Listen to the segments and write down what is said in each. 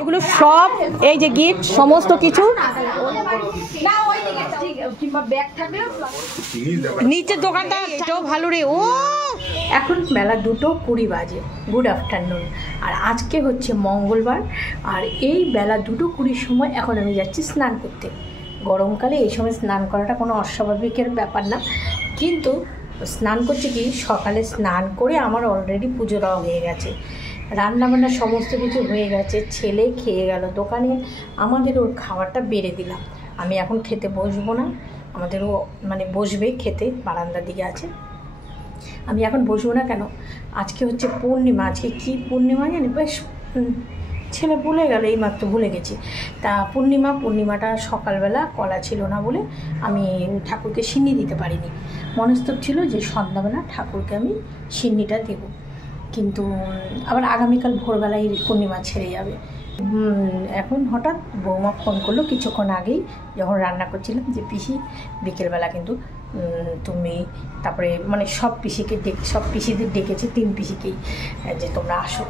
এগুলো সব এই যে গিফট সমস্ত কিছু নিচের দোকানটা এটাও ভালো রে। ও এখন বেলা 2:20 বাজে, গুড আফটারনুন। আর আজকে হচ্ছে মঙ্গলবার, আর এই বেলা 2:20 সময় এখন আমি যাচ্ছি স্নান করতে। গরমকালে এই সময় স্নান করাটা কোনো অস্বাভাবিকের ব্যাপার না, কিন্তু স্নান করছে কি সকালে স্নান করে আমার অলরেডি পুজো দেওয়া হয়ে গেছে, রান্নাবান্না সমস্ত কিছু হয়ে গেছে, ছেলে খেয়ে গেল দোকানে, আমাদেরও খাবারটা বেড়ে দিলাম। আমি এখন খেতে বসবো না, আমাদেরও মানে বসবে খেতে, বারান্দার দিকে আছে। আমি এখন বসবো না কেন, আজকে হচ্ছে পূর্ণিমা। আজকে কি পূর্ণিমা জানি, বেশ ছেলে ভুলে গেল, এইমাত্র ভুলে গেছি। তা পূর্ণিমাটা সকালবেলা কলা ছিল না বলে আমি ঠাকুরকে সিন্নি দিতে পারিনি। মনস্থির ছিল যে সন্ধ্যাবেলা ঠাকুরকে আমি সিন্নিটা দেব, কিন্তু আবার আগামীকাল ভোরবেলায় পূর্ণিমা ছেড়ে যাবে। এখন হঠাৎ বৌমা ফোন করলো কিছুক্ষণ আগেই, যখন রান্না করছিলাম, যে পিসি বিকেলবেলা কিন্তু তুমি, তারপরে মানে সব পিসিদের ডেকেছে, 3 পিসিকেই, যে তোমরা আসো।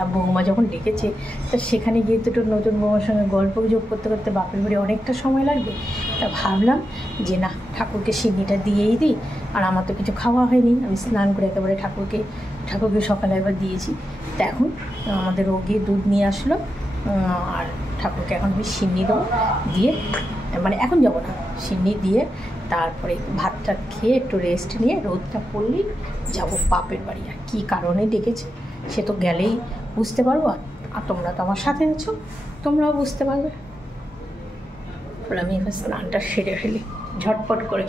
তা বৌমা যখন ডেকেছে, তা সেখানে গিয়ে তো নতুন বৌমার সঙ্গে গল্প গুজব করতে করতে বাপের বাড়ি অনেকটা সময় লাগবে। তা ভাবলাম যে না, ঠাকুরকে সিন্নিটা দিয়েই দিই। আর আমার তো কিছু খাওয়া হয়নি, আমি স্নান করে একেবারে ঠাকুরকে সকালে একবার দিয়েছি। তা এখন আমাদের ও গিয়ে দুধ নিয়ে আসলো, আর ঠাকুরকে এখন আমি সিন্নি দেবো, দিয়ে মানে এখন যাবো না, সিন্নি দিয়ে তারপরে ভাতটা খেয়ে একটু রেস্ট নিয়ে রোদটা পড়লেই যাবো বাপের বাড়ি। আর কী কারণে ডেকেছে সে তো গেলেই বুঝতে পারবো, আর তোমরা তো আমার সাথে আছো, তোমরাও বুঝতে পারবে। বলে আমি এবার স্নানটা সেরে ফেলি ঝটপট করে,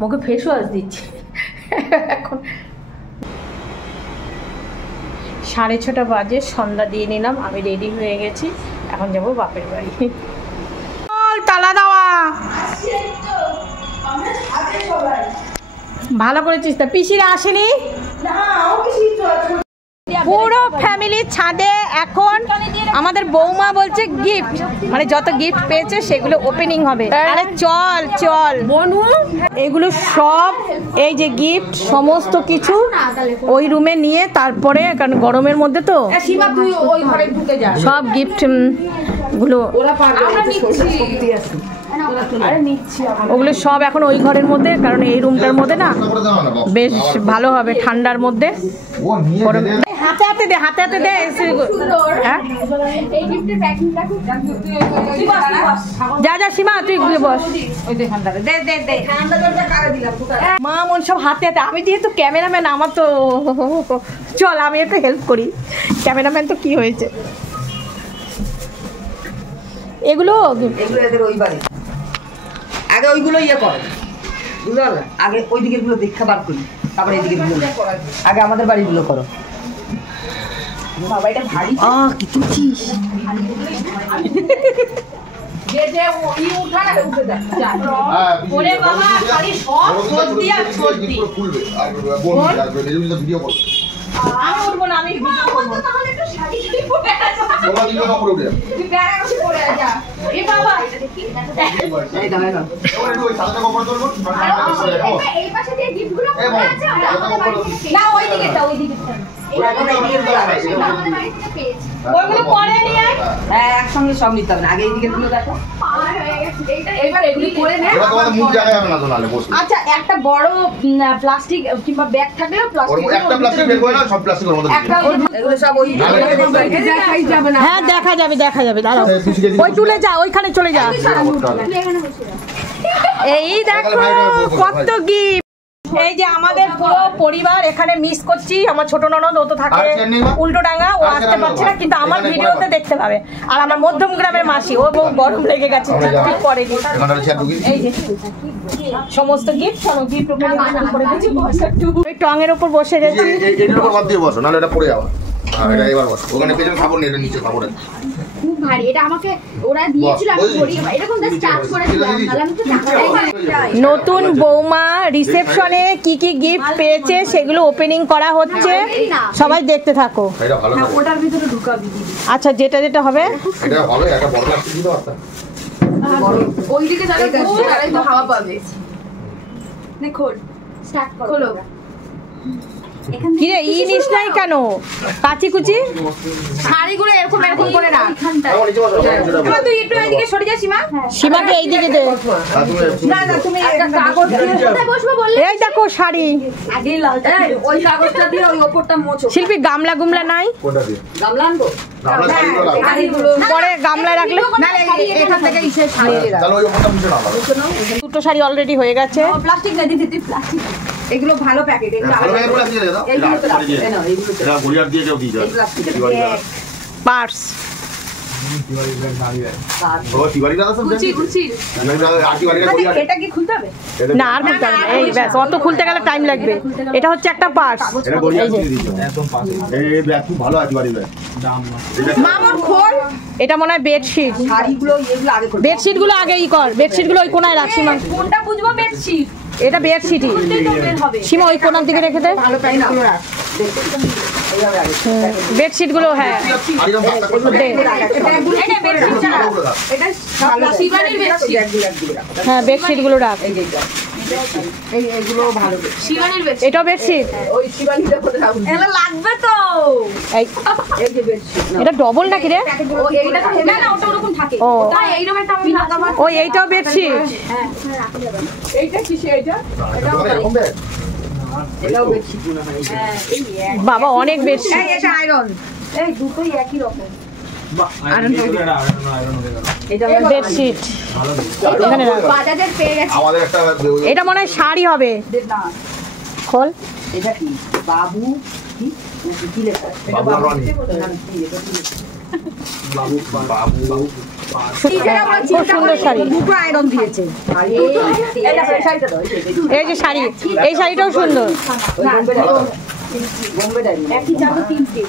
মুখে ফেস ওয়াশ দিচ্ছি। এখন 6:30 বাজে, সন্ধ্যা দিয়ে নিলাম, আমি রেডি হয়ে গেছি, এখন যাবো বাপের বাড়ি। তালা দেওয়া ভালো করেছিস। তা পিসিরা আসেনি, পুরো ফ্যামিলির ছাদে এখন আমাদের বৌমা বলছে গিফট, মানে যত গিফট পেয়েছে সেগুলো ওপেনিং হবে। আরে চল বনু, এগুলো সব এই যে গিফট সমস্ত কিছু ওই রুমে নিয়ে, তারপরে কারণ গরমের মধ্যে তো সব গিফট গুলো ওগুলো সব এখন ওই ঘরের মধ্যে, কারণ এই রুমটার মধ্যে না বেশ ভালো হবে ঠান্ডার মধ্যে। হাতে দে যা সীমা, তুই বস। মা মন সব হাতে, আমি যেহেতু ক্যামেরাম্যান, আমার তো চল আমি একটু হেল্প করি। ক্যামেরাম্যান তো কি হয়েছে, এগুলো এদের ওই বাড়ি আগে ওইগুলো ইয়ে করে, বুঝলে, আগে ওই দিকের গুলো দেখা বার করি, তারপরে এইদিকে আগে আমাদের বাড়িগুলো করো। বাবা এটা ভারী, কি তুলছিস? আমি উঠবো না, আমি একসঙ্গে সব নিতে হবে না, আগে এইদিকে দেখো। আচ্ছা, একটা বড় প্লাস্টিক কিংবা ব্যাগ থাকলে হ্যাঁ দেখা যাবে দাঁড়াও, ওই তুলে যা, ওইখানে চলে যা। এই দেখো কত গিফট, এই যে আমাদের পুরো পরিবার এখানে মিস করছি। আমার ছোট ননদ, ও তো থাকে উল্টোডাঙ্গা, ও আসতে পারছে না, কিন্তু আমার ভিডিওতে দেখতে পাবে। আর আমার মধ্যম গ্রামের মাসি, ও বহু গরম লেগে গেছে, ঠিক পরেনি। এই যে সমস্ত গিফট করে দিচ্ছি, টঙের উপর বসে যাচ্ছি। খুব ভারী, এটা আমাকে ওরা দিয়েছিল, আমি পরি এরকম জাস্ট টাচ করে দিলাম, আমি তো নতুন বৌমা রিসেপশনে কি কি গিফট পেয়েছে সেগুলো ওপেনিং করা হচ্ছে, সবাই দেখতে থাকো। ওটার ভিতরে ঢুকাবি। আচ্ছা, যেটা হবে এটা হবে, একটা বড় প্লাস্টিক দিতে পারতাম, ওইদিকে যারা বসছে তারাই তো হাওয়া পাবে। দেখো স্টার্ট করো। কিরে ই নিস নাই কেন? কাচি কুচি শাড়িগুলো এরকম এরকম করে রাখ। তুই একটু এইদিকে সরে যা সীমা। সীমাকে এইদিকে দে। না না তুমি একটা কাগজ দিয়ে কোথায় বসবো বললে? এই দেখো শাড়ি। আগে লালটা ওই কাগজটা দিয়ে ওই উপরটা মোছো। শিল্পী গামলা গুমলা নাই? কোনটা দিয়ে? গামলা আনবো? শাড়িগুলো পরে গামলায় রাখলে না এখান থেকে ইসে শাড়ি রাখ। তাহলে ওই উপরটা মুছে নাও। দুটো শাড়ি অলরেডি হয়ে গেছে। প্লাস্টিক না দিতে তুই প্লাস্টিক। এগুলো ভালো প্যাকেট। ভালো প্যাকেট করে দিয়ে দাও। এইগুলো তো রাখ। না এইগুলো তো এটা গড়িয়ার দিয়ে কেউ দিয়ে যায়। পার্স ও তিওয়ারি দাদা সব কুচি কুচি। এটা কি খুলতে হবে? না আর খুলতে হবে না। এই ব্যাস, অত খুলতে গেলে টাইম লাগবে। এটা হচ্ছে একটা পার্স। এটা গড়িয়ার দিয়ে দিছো একদম পাশে। এই ব্যাগ খুব ভালো আছে তিওয়ারি ব্যাগ। মামুন খোল। এটা মনে হয় বেডশিট। শাড়িগুলো এগুলো আগে খোল। বেডশিট গুলো আগে ই কর। বেডশিট গুলো ওই কোনায় রাখ সীমা। কোনটা বুঝবো বেডশিট? এটা বেডশিটই। সীমা ওই কোনার দিকে রেখে দে। ভালো প্যাকেটগুলো রাখ। এইভাবে আগে। বেডশিট গুলো হ্যাঁ আরিরাম বাক্তা করে দে। এটা বেডশিট না। এটা ভালো শিবানীর বেডশিট। হ্যাঁ বেডশিট গুলো রাখ। এইগুলো ভালো। শিবানীর বেডশিট। এটাও বেডশিট। ওই শিবানীটা কোথায় রাখুন? এগুলো লাগবে তো। এই এই যে বেডশিট। এটা ডবল নাকি রে? ও এইটা তো না না ওটা ওরকম থাকে। ও ওটা এইরকম একটা আমি লাগাবো। ওই এইটাও বেডশিট। হ্যাঁ এইটা কিসে এটা? এটাও এরকম ব্যাগ। এটাও বেডশিট মনে হয়। হ্যাঁ এই এক। বাবা অনেক বেডশিট। এই এটা আয়রন। এই দুটোই একই রকম। এটা বেডশিট এখানে রাখ। বাজাজের পেয়ে গেছে। আমাদের একটা এটা মনে হয় শাড়ি হবে। না খোল। এটা কি বাবু কি কি লেখা? এটা বাবু রানী। বাবু বাবু খুব সুন্দর শাড়ি। দুটো আয়রন দিয়েছে। এটা শাড়িটা দাও। এই যে শাড়ি, এই শাড়িটাও সুন্দর। বোম্বে ডাইনি একই চাদর তিনটে।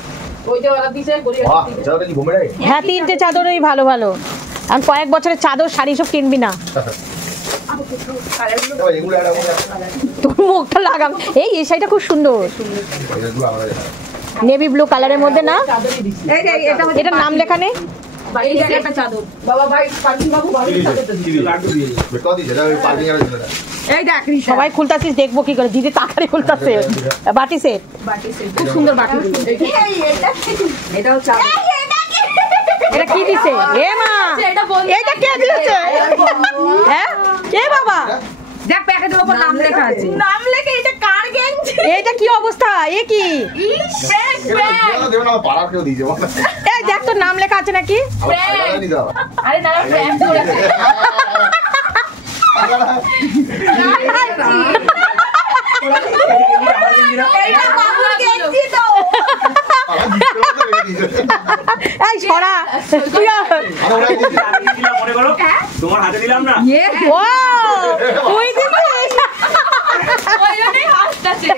ওই যে ওরা দিছে গড়িয়া বাহ এটা কি বোম্বে ডাই? হ্যাঁ তিনটে চাদরই ভালো ভালো। আমি কয়েক বছরের চাদর শাড়ি সব কিনবি না। এগুলো একটা তোর মুখটা লাগাম। এই এই শাড়িটা খুব সুন্দর, এগুলো আমরা নেভি ব্লু কালারের মধ্যে না? এই যে এটা এটার নাম লেখা নেই? এই যে একটা চাদর। বাবা ভাই পার্কিং বাবু ভালো চাদরটা দিছে। বেটা দিছে এটা ওই পার্কিং এর জন্য। এই দেখ রিশা সবাই খুলতাছিস দেখবো কি করে। দিদি তাড়াতাড়ি খুলতাছে। বাটি সেট বাটি সেট খুব সুন্দর বাটি। এটাও চাদর। এটা কি দিছে? এ মা এটা কে দিয়েছে? হ্যাঁ কে বাবা? দেখ প্যাকেটের উপর নাম লেখা আছে। নাম লেখা এটা কার গেঞ্জি? এটা কি অবস্থা? এ কি? ইস ব্যাগ ব্যাগ। দেব না পাড়া কেউ দিছে। এই দেখ তোর নাম লেখা আছে নাকি? আরে না ফ্রেন্ড করেছে। এইটা বাবুর গেঞ্জি তো। এই ছড়া তুই তোমার হাতে দিলাম না। ও তুই দিছিস? ওইজন্যই হাসতাছে।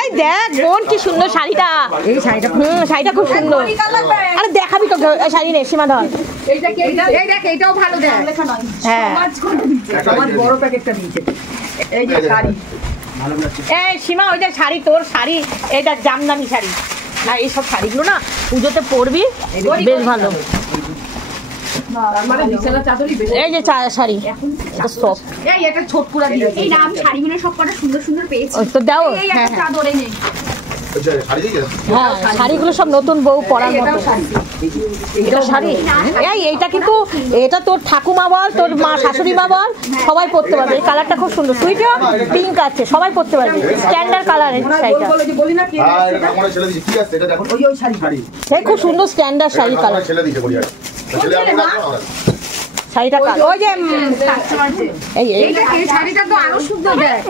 এই দেখ বোন কি সুন্দর শাড়িটা। এই শাড়িটা শাড়িটা খুব সুন্দর। আরে দেখাবি তো শাড়ি নে সীমা ধর। এইটা কি এই দেখ এটাও ভালো দেখ। হ্যাঁ সমাজ বড় প্যাকেটটা দিয়েছে। এই যে শাড়ি। এই সীমা ওই যে শাড়ি, তোর শাড়ি এটা জামদানি শাড়ি না? এইসব শাড়িগুলো না পুজোতে পরবি বেশ ভালো। মানে বিছানা চাদরই বেশি। এই যে শাড়ি এটা সফট। এই এটা ছোট কুড়া দিয়েছে। এই নাম শাড়িগুলো সব কটা সুন্দর সুন্দর পেয়েছি। ওই তো দাও। এই একটা চাদরে নেই। হ্যাঁ শাড়িগুলো সব নতুন বউ পরার মতো। এটা শাড়ি এই এইটা কিন্তু এটা তোর ঠাকুমা বল, তোর মা শাশুড়ি মা বল, সবাই পরতে পারবে। এই কালারটা খুব সুন্দর। সুইটা পিঙ্ক আছে, সবাই পরতে পারবে। স্ট্যান্ডার্ড কালার এই শাড়িটা। বলি না কি আমার ছেলে দিছে কি আছে এটা দেখো। ওই শাড়ি। এই খুব সুন্দর স্ট্যান্ডার্ড শাড়ি কালার। ছেলে দিছে বলি আর ছেলে আমরা শাড়িটা ওই যে এই এইটা এই শাড়িটা তো আরো সুন্দর দেখ।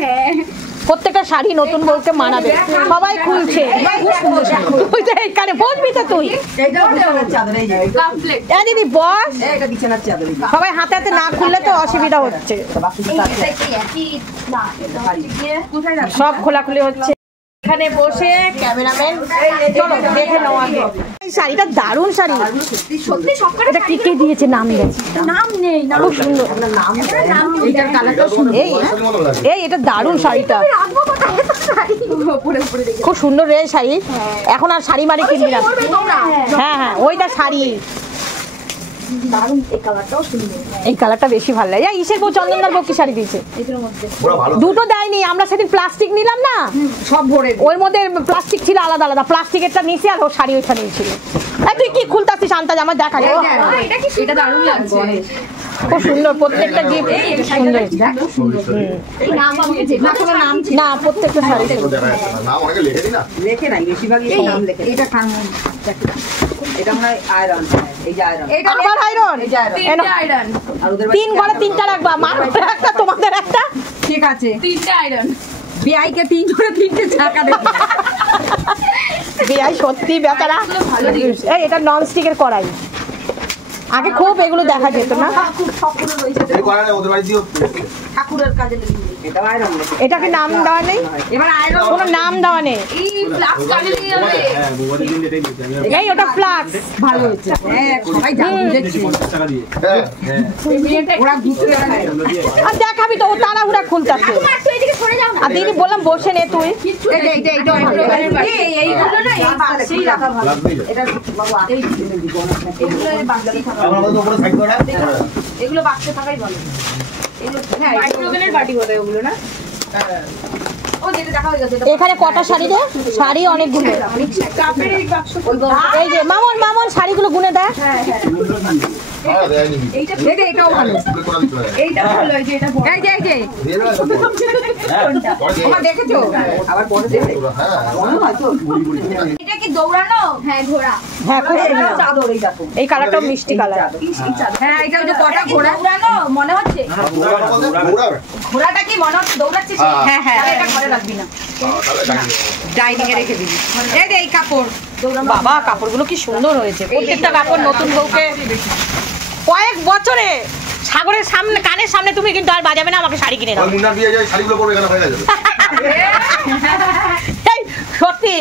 প্রত্যেকটা শাড়ি নতুন বউকে মানাবে। সবাই খুলছে। তুই তো এইখানে বসবি তো তুই। এইটাও বিছানার চাদর। এই যে কমপ্লিট। এ দিদি বস। এটা বিছানার চাদর। সবাই হাতে হাতে না খুললে তো অসুবিধা হচ্ছে। কোথায় রাখ? সব খোলাখুলি হচ্ছে। এখানে বসে ক্যামেরাম্যান চলো দেখে নাও আগে। এই শাড়িটা দারুণ শাড়ি। সত্যি সব এটা কি কে দিয়েছে? নাম দেয়। নাম নেই না। খুব সুন্দর। এইটার কালারটা সুন্দর। এই এই এটা দারুণ শাড়িটা। রাখবো কোথায় তো শাড়ি উপরে উপরে দেখে। খুব সুন্দর রে শাড়ি। এখন আর শাড়ি মারি কিনবি না। তোমরা হ্যাঁ হ্যাঁ ওইটা শাড়ি। দারুণ, এই কালারটাও সুন্দর। এই কালারটা বেশি ভালো লাগে। ইসের বউ চন্দনদার বউ কি শাড়ি দিয়েছে? এটার মধ্যে ওরা ভালো দুটো দেয়নি, আমরা সেদিন প্লাস্টিক নিলাম না, সব ভরে ওর মধ্যে প্লাস্টিক ছিল আলাদা আলাদা, প্লাস্টিকেরটা নিয়েছি আর ওর শাড়ি ওইখানেই ছিল। এই তুই কি খুলতাছিস আন্তাজ আমার দেখা যায়। এটা কি এটা দারুণ লাগছে। খুব সুন্দর প্রত্যেকটা গিফট সুন্দর। এই নাম আমাকে না কোনো নাম ছিল না প্রত্যেকটা শাড়ি তো দেখা যাচ্ছে না নাম অনেকে লিখে দিই না লেখে নাই বেশিরভাগই নাম লেখে। এটা খান এটা মনে হয় আয়রন, এই যে আয়রন, এটা আবার আয়রন এই যে আয়রন। এনো, আয়রন আর ওদের তিন ঘরে তিনটা রাখবা, মার একটা তোমাদের একটা। ঠিক আছে। 3টে আয়রন। বিআইকে 3 জোড়ে 3টে ছাকা দেবে। বেয়াই সত্যি বেচারা। এই এটা নন স্টিকের কড়াই, আগে খুব এগুলো দেখা যেত না। খুব সবগুলো রয়েছে। এই করা না ওদের বাড়ি দিও ঠাকুরের কাজে লেগে গেছে। এটা আয়রন লেখে। এটা কি নাম দেওয়া নেই? এবার আয়রন কোনো নাম দেওয়া নেই। এই ফ্লাক্স কাজে লেগে যাবে। এই ওটা ফ্লাক্স ভালো হয়েছে। হ্যাঁ সবাই জানে বুঝেছি। হ্যাঁ ওরা ঘুরতে যায়। আর দেখাবি তো, ও তাড়াহুড়া খুলতাছে। তোমার একটু এদিকে সরে যাও না। আর দিদি বললাম বসে নে তুই। এই যে এইটা এইগুলো না এই বাক্সেই রাখা ভালো। এটা বাবু আগেই কিনে দিবো না। এগুলো এই বাক্সে থাকা। আমরা আমাদের উপরে সাইড করা এগুলো বাক্সে থাকাই ভালো। এগুলো মাইক্রোওভেনের বাটি বলে ওগুলো না? ও যেটা দেখা হয়ে গেছে। এখানে কটা শাড়ি রে? শাড়ি অনেকগুলো। কাপের এই বাক্স। এই যে মামন মামন শাড়িগুলো গুনে দেয়। হ্যাঁ দেয়নি এইটা এটাও ভালো। স্কুলে করা দিতে হয় এইটা ভালো এই যে এটা বড়। এই যে দিয়ে দাও তোমরা দেখেছো? আবার পরে দেবে। হ্যাঁ মনে হয় তো এটা কি দৌড়ানো? হ্যাঁ ঘোড়া। হ্যাঁ খুব এটা সুন্দর। চাদর, এই দেখো। এই কালারটাও মিষ্টি কালার। হ্যাঁ এটা ওই যে কটা এটা কি ঘোড়া। দৌড়ানো মনে হচ্ছে? ঘোড়া ঘোড়াটা কি মনে হচ্ছে দৌড়াচ্ছে? হ্যাঁ হ্যাঁ তাহলে এটা ঘরে রাখবি না। তাহলে জানি ডাইনিং এ রেখে দিবি। এই যে এই কাপড়। বাবা কাপড়গুলো কি সুন্দর হয়েছে। প্রত্যেকটা কাপড় নতুন বউকে কয়েক বছরে সাগরের সামনে কানের সামনে তুমি কিন্তু আর বাজাবে না আমাকে শাড়ি কিনে দাও। ওই মুন্নার বিয়ে যায় শাড়িগুলো পরে এখানে হয়ে যাবে এই, সত্যি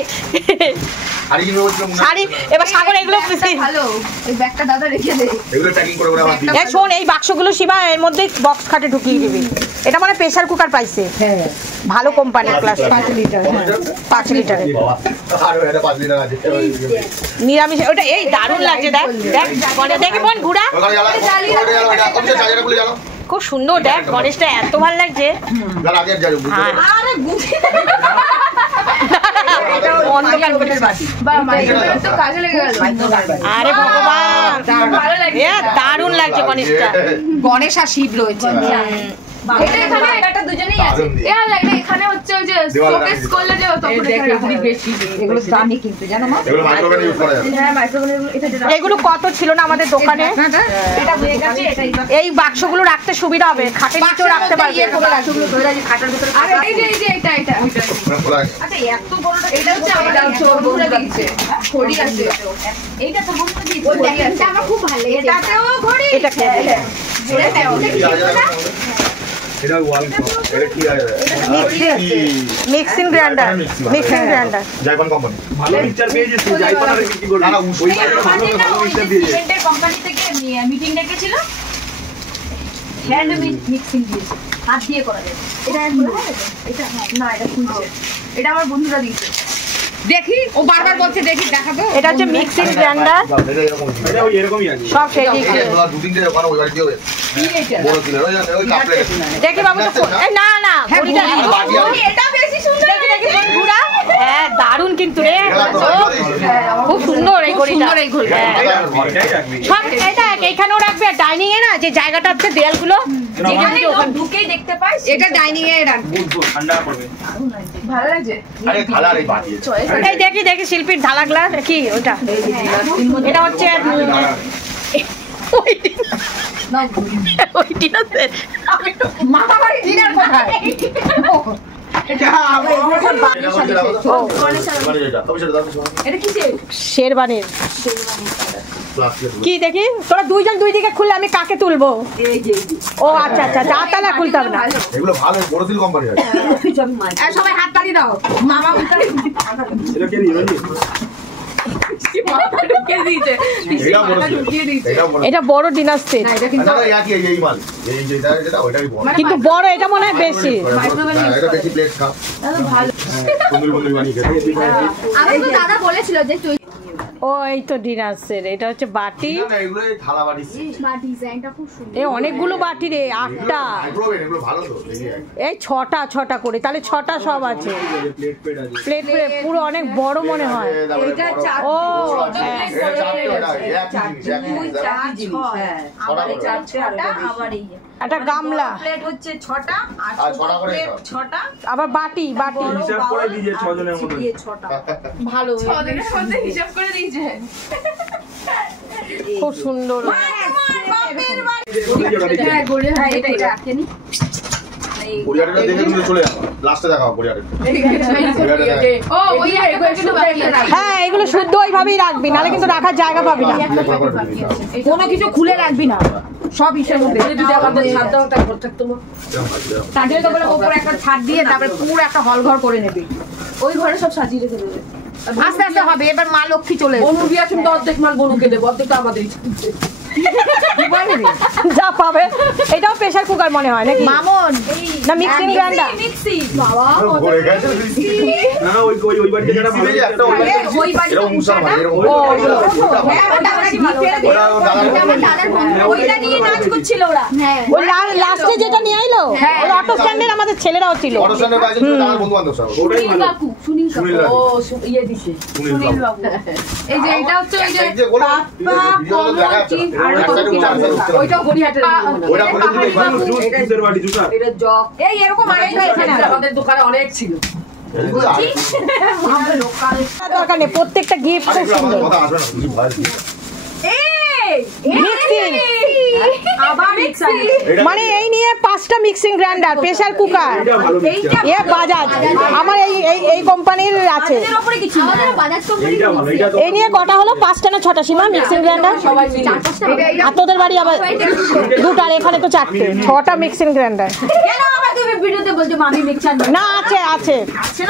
শাড়ি কিনবে বলছিল মুন্না শাড়ি এবার সাগর এগুলো ভালো এই ব্যাগটা দাদা রেখে দে। এগুলো প্যাকিং করে ওরা আবার দিয়ে এই শোন এই বাক্সগুলো শিবা এর মধ্যে বক্স খাটে ঢুকিয়ে দিবি। এটা মানে প্রেসার কুকার পাইছে, হ্যাঁ ভালো কোম্পানি ক্লাস 5 লিটার। 5 লিটারের বাবা আর এটা 5 লিটার আছে নিরামিষ। ওটা এই দারুণ লাগছে। দেখ দেখ গণেশ দেখি বোন ঘুরা ওখানে জ্বালা ওটা কমছে চার্জারটা খুলে জ্বালাও খুব সুন্দর। দেখ গণেশটা এত ভালো লাগছে। যারা আগে যাবে হ্যাঁ আরে গুছিয়ে অন্ধকার করে বাটি। বা মাইক্রোওয়েভ তো কাজে লেগে গেল। আরে ভগবান ভালো লাগছে। এ দারুণ লাগছে গণেশটা। গণেশ আর শিব রয়েছে। এটা এখানে এটা দুজনেই আছে। এ আর এটা এখানে হচ্ছে ওই যে দেওয়াল শোকেস লাগিয়ে করলে যে তখন এখানে রাখা যাবে। বেশি এগুলো দামি কিন্তু জানো মা। এগুলো মাইক্রোওয়েভে ইউজ করা যাবে হ্যাঁ মাইক্রোওয়েভ এটা যেটা এগুলো কত ছিল না আমাদের দোকানে। এটা হয়ে গেছে এটাই এই বাক্সগুলো রাখতে সুবিধা হবে, খাটের নিচেও রাখতে পারবে। আর এই যে এটা ওরা খোলা আছে আচ্ছা এত বড়টা এটা হচ্ছে আমাদের চোর বন্ধুরা দিচ্ছে ঘড়ি আছে এইটা তো বন্ধুরা দিচ্ছে ঘড়ি আছে আমার খুব ভালো লাগে এটাতেও ঘড়ি এটা কি? এটা ওয়াল এটা কি আছে mixing grinder, mixing grinder. Jaipan company ভালো পিকচার পেয়েছিস তুই জাইপান আর কি করবি না না ওই আমাদের না ওই যে সিমেন্টের কোম্পানি থেকে মিটিং ডেকেছিল হ্যান্ড মিক্সিং দিয়েছে হাত দিয়ে করা যায় এটা এটা না এটা খুলছে এটা আমার বন্ধুরা দিয়েছে দেখি ও বারবার বলছে দেখি দেখাবো। এটা হচ্ছে মিক্সিং গ্রাইন্ডার, এটা এরকম এটা ওই এরকমই আছে সব সেই দিকে। দু তিনটে ওখানে ওই বাড়িতে হবে বড় দিলে ওই কাপ প্লেট দেখি বাবু তো এই না না ঘড়িটা বাটি আছে এটা বেশি সুন্দর দেখি দেখি বোন ঘুরা। হ্যাঁ দারুণ কিন্তু রে, খুব সুন্দর এই ঘড়িটা। হ্যাঁ। এটাই রাখবি সব এটা এইখানেও রাখবে আর ডাইনিং এ না যে জায়গাটা আছে দেয়ালগুলো যেখানে লোক ঢুকেই দেখতে পায় এটা ডাইনিং এ রাখবো। বুঝবো ঠান্ডা পড়বে ভালো লাগছে আরে কালার এই বাটি এই দেখি দেখি শিল্পীর ঢালা গ্লাস কি ওটা। এটা হচ্ছে ওই ডিনার সেট। মাথা বাড়ি ডিনার কোথায়? এটা কি যে শেরবানির কি দেখি তোরা দুইজন দুই দিকে খুললে আমি কাকে তুলবো? ও আচ্ছা আচ্ছা যা তালা খুলতে হবে না। এগুলো ভালো বড় দিল কোম্পানি আছে এই সবাই হাত তালি দাও। মামা এটা কে নিয়ে যাবি ঢুকিয়ে দিয়েছে এটা বড় ছিল এটা বড় এটা বড় ডিনার সেট এটা কিন্তু আচ্ছা একই এই মাল এই যেটা যেটা ওইটাই বড় কিন্তু বড় এটা মনে হয় বেশি। এটা বেশি প্লেট খাও ভালো সুন্দর সুন্দর বানিয়ে খেতে আমাকে তো দাদা বলেছিল যে তুই ও এই তো ডিনার সেট, এটা হচ্ছে বাটি। না এগুলো এই থালা বাটি। ডিজাইনটা খুব সুন্দর। এ অনেকগুলো বাটি রে, 8টা। এগুলো ভালো তো। এই 6টা করে, তাহলে 6টা সব আছে। প্লেট প্লেট আছে। প্লেট পুরো অনেক বড় মনে হয়। এইটা চার ও একটা গামলা, প্লেট হচ্ছে 6টা আর আর 6টা করে প্লেট সব। 6টা। আবার বাটি বাটি। হিসাব করে দিয়েছে 6 জনের মতো। 6টা ভালো, 6 দিনের মধ্যে হিসাব করে দিয়েছে। খুব সুন্দর। হ্যাঁ গড়ে হ্যাঁ এটা রাখে নি। পরিয়াটা দেখে তুমি চলে যাও, লাস্টে দেখাও পরিয়াটা। ও ওই একটু বাকি আছে। হ্যাঁ এগুলো শুদ্ধ ওইভাবেই রাখবি, নাহলে কিন্তু রাখার জায়গা পাবি না। কোনো কিছু খুলে রাখবি না, সব ইসের মধ্যে। তাহলে তো বলে উপরে একটা ছাদ দিয়ে তারপরে পুরো একটা হল ঘর করে নেবি। ওই ঘরে সব সাজিয়ে রেখে দেবে। আস্তে আস্তে হবে, এবার মা লক্ষ্মী চলে এসেছে। বনু বিয়ে শুনতে অর্ধেক মাল বনুকে দেবো, অর্ধেকটা আমাদের। যা পাবে। এটাও প্রেসার কুকার মনে হয় নাকি? মামন না মিক্সিং গ্রাইন্ডার? মিক্সি বাবা ঘুরে গেছে না না ওই বাড়িতে যেটা ভালো একটা ওই বাড়ি এরকম মুসার ভাই এরকম হ্যাঁ ওটা আমরা দাদার ওইটা নিয়ে নাচ করছিল ওরা। হ্যাঁ ওই লাস্টে যেটা নিয়ে আইলো, ওই অটো স্ট্যান্ডের আমাদের ছেলেরাও ছিল। অনুষ্ঠানের বাইরে ছিল তার বন্ধু বান্ধব সব। ওটাই ভালো। কাকু সুনীল কাকু সুনীল ও ইয়ে দিছে সুনীল বাবু। এই যে এটা হচ্ছে ওই যে এই যে গোলা ভিডিও তো দেখা যাচ্ছে ওইটাও গড়িয়াহাটের ওটা বলে দিলে জুসের বাড়ি জুসার। এটা জগ এই এরকম আরেকটা এখানে আছে। আমাদের দোকানে অনেক ছিল। আমরা লোকাল দরকার নেই, প্রত্যেকটা গিফট খুব সুন্দর। কথা আসবে না কিছু ভয় নেই। মিক্সিং আবার মিক্সার মানে এই নিয়ে 5টা মিক্সিং গ্রাইন্ডার, প্রেসার কুকার, এটা ভালো পিকচার। এ বাজাজ। আমার এই কোম্পানির আছে। এর উপরে কিছু আমাদের বাজাজ কোম্পানি এইটা ভালো, এটা তো এই নিয়ে কটা হলো? 5টা না 6টা সীমা মিক্সিং গ্রাইন্ডার? সবাই মিলে 4-5টা। আর তোদের বাড়ি আবার 2টা, এখানে তো 4টে, 6টা মিক্সিং গ্রাইন্ডার। কেন আবার তুমি ভিডিওতে বলছো মামি মিক্সার না আছে আছে,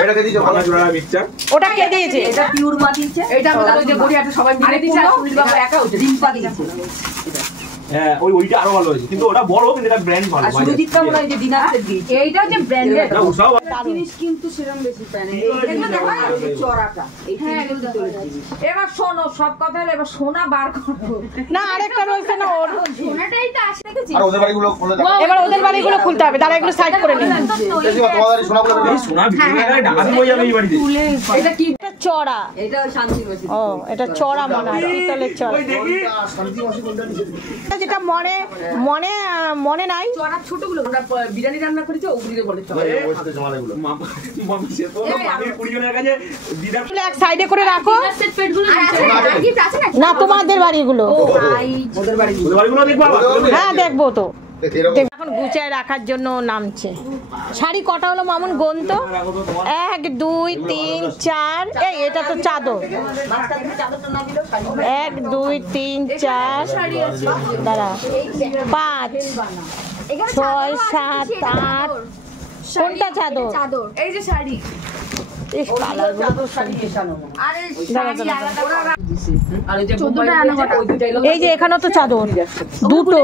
এটাকে দিছো ভালো জোড়া মিক্সচার। ওটা কে দিয়েছে? এটা পিওর মা দিচ্ছে। এটা আমাদের ওই যে গড়িয়াহাটে সবাই মিলে দিছে, আর সুনীল বাবু একা হচ্ছে ডিম্পা দিয়েছে। হ্যাঁ ওইটা আরো ভালো হয়েছে, কিন্তু ওটা বড়, কিন্তু এটা ব্র্যান্ড ভালো। আর সুরজিৎটা মনে হয় যে ডিনার সেট দিয়েছে। এইটা হচ্ছে ব্র্যান্ডেড। না উষাও জিনিস কিন্তু সেরকম বেশি পায় না। এগুলো দেখো না, এই চড়াটা এই তিনটে ভিতরে জিনিস। এবার শোনো সব কথা হলো এবার সোনা বার করো। না আরেকটা রয়েছে না ওর। সোনাটাই তো আসে দেখেছি। আর ওদের বাড়িগুলো খুলে দাও। এবার ওদের বাড়িগুলো খুলতে হবে, তারা এগুলো সাইড করে নিন। দেখি তোমার বাড়ি সোনাগুলো এই সোনা বিক্রি করে ডাকাতি হয়ে যাবে এই বাড়িতে। এটা কি? এটা চড়া। এটা শান্তি বসে। ও এটা চড়া মনে হয়, পিতলের চড়া। ওই দেখি শান্তি মাসি কোনটা নিয়েছে? যেটা মনে নাই। চড়া ছোটগুলো আমরা বিরিয়ানি রান্না করেছি ওগুলিকে বলে চড়া। ওই সাথে জমালেগুলো মামা সে তো বাড়ির 20 জনের কাছে দিদা এগুলো এক সাইডে করে রাখো। সেট পেটগুলো আছে গিফট আছে না? না তোমাদের বাড়িগুলো। ওদের বাড়ি ওদের বাড়িগুলো দেখবা আবার। হ্যাঁ দেখবো তো। এরকম এখন গুছায় রাখার জন্য নামছে। শাড়ি কটা হলো মামুন? গন্ত 1 2 3 4। এই এটা তো চাদর। 1 2 3 4 দাঁড়া 5 6 7 8। কোনটা চাদর? চাদর এই যে শাড়ি। এই কালারগুলো তো শাড়ি এসানো মনে হয়। আরে শাড়ি আলাদা আর ওই যে 14টা আনা কটা? ওই দুটাই এই যে এখানেও তো চাদর দুটো।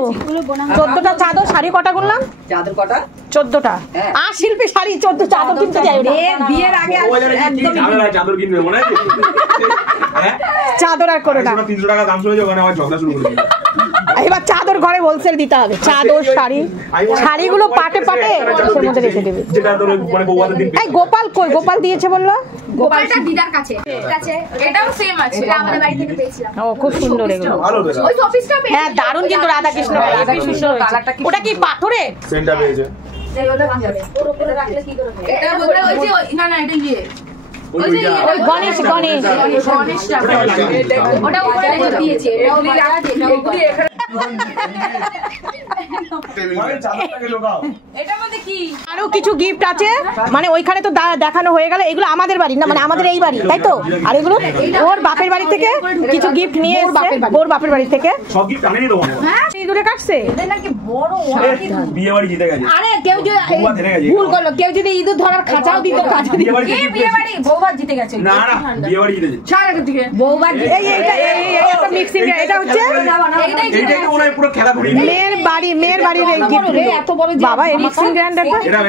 14টা চাদর। শাড়ি কটা করলাম? চাদর কটা? 14টা। হ্যাঁ। আর শিল্পী শাড়ি 14 চাদর কিনতে যাই রে। বিয়ের আগে ও বাজারে কি ঝামেলা, চাদর কিনবে মনে আছে? হ্যাঁ চাদর আর করে না। 300 টাকা দাম শুনে ওখানে আবার ঝগড়া শুরু করে দিল। এবার চাদর ঘরে হোলসেল দিতে হবে। চাদর শাড়ি, শাড়িগুলো পাটে পাটে ওর মধ্যে রেখে দেবে। যেটা তোর মানে বউয়াদের দিন এই গোপাল কই? গোপাল দিয়েছে বললো। গোপালটা দিদার কাছে আছে। এটাও সেম আছে, এটা আমাদের বাড়ি থেকে পেয়েছিলাম। ও খুব সুন্দর এগুলো। ভালো বেলা ওই শপিসটা পেয়েছি। হ্যাঁ দারুণ, কিন্তু রাধা কৃষ্ণ খুব সুন্দর হয়েছে। ওটা কি পাথরে? সেন্টার পেয়েছে। ওর উপরে রাখলে কি করে হবে? এটা বলতে ওই যে না না এটা ইয়ে ওই ওই যে ওইটা গণেশ গণেশ। গণেশটা ওটা উপরে রেখে দিয়েছে। এটাও বাজাজ, এটাও বাজাজ। ওই চাদরটাকে লোকাও। এটার মধ্যে কি? আরো কিছু গিফট আছে, মানে ওইখানে তো দেখানো হয়ে গেল। এগুলো আমাদের বাড়ি না, মানে আমাদের এই বাড়ি, তাই তো? আর এগুলো ওর বাপের বাড়ি থেকে কিছু গিফট নিয়ে এসেছে, ওর বাপের বাড়ি থেকে। সব গিফট আনেনি তো মনে হয়। ইঁদুরে কাটছে। এদের নাকি বড় বিয়ে বাড়ি জিতে গেছে। আরে কেউ যদি বৌমা হেরে গেছে। ভুল করলো, কেউ যদি ইঁদুর ধরার খাঁচাও দিত কাছে বিয়ে বাড়ি কি বিয়ে বাড়ি? বৌভাত জিতে গেছে। না না বিয়ে বাড়ি জিতেছে। বৌভাত এই একটা মিক্সিং, এটা হচ্ছে এইটাই জিতে তো মনে হয় পুরো খেলা ঘুরিয়ে মেয়ের বাড়ির এই gift গুলো। এত বড় বাবা এই মিক্সিং গ্রাইন্ডারটা এটা